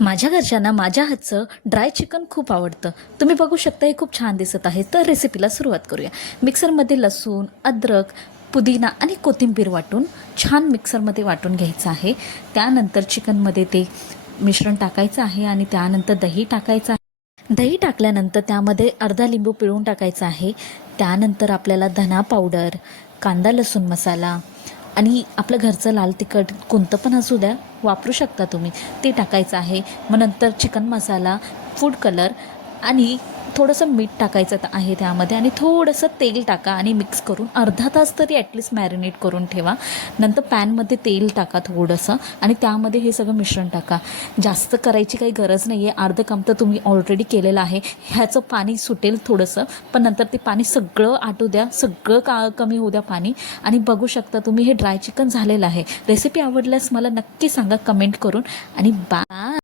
माझ्या घरच्यांना माझ्या हातचं ड्राय चिकन खूप आवडतं. तुम्ही बघू शकता, हे खूप छान दिसत आहे. तर रेसिपीला सुरुवात करूया. मिक्सरमध्ये लसूण, अद्रक, पुदिना आणि कोथिंबीर वाटून छान मिक्सरमध्ये वाटून घ्यायचं आहे. त्यानंतर चिकनमध्ये ते मिश्रण टाकायचं आहे आणि त्यानंतर दही टाकायचं आहे. दही टाकल्यानंतर त्यामध्ये अर्धा लिंबू पिळून टाकायचा आहे. त्यानंतर आपल्याला धना पावडर, कांदा लसूण मसाला आणि आपलं घरचं लाल तिखट कोणतं पण असू द्या, वापरू शकता तुम्ही, ते टाकायचं आहे. मग नंतर चिकन मसाला, फूड कलर आणि थोडंसं मीठ टाकायचं आहे त्यामध्ये आणि थोडंसं तेल टाका आणि मिक्स करून अर्धा तास तरी ॲटलिस्ट मॅरिनेट करून ठेवा. नंतर पॅनमध्ये तेल टाका थोडंसं आणि त्यामध्ये हे सगळं मिश्रण टाका. जास्त करायची काही गरज नाही आहे. अर्धं काम तर तुम्ही ऑलरेडी केलेलं आहे. ह्याचं पाणी सुटेल थोडंसं, पण नंतर ते पाणी सगळं आटू द्या, सगळं कमी होऊ द्या पाणी. आणि बघू शकता तुम्ही, हे ड्राय चिकन झालेलं आहे. रेसिपी आवडल्यास मला नक्की सांगा कमेंट करून आणि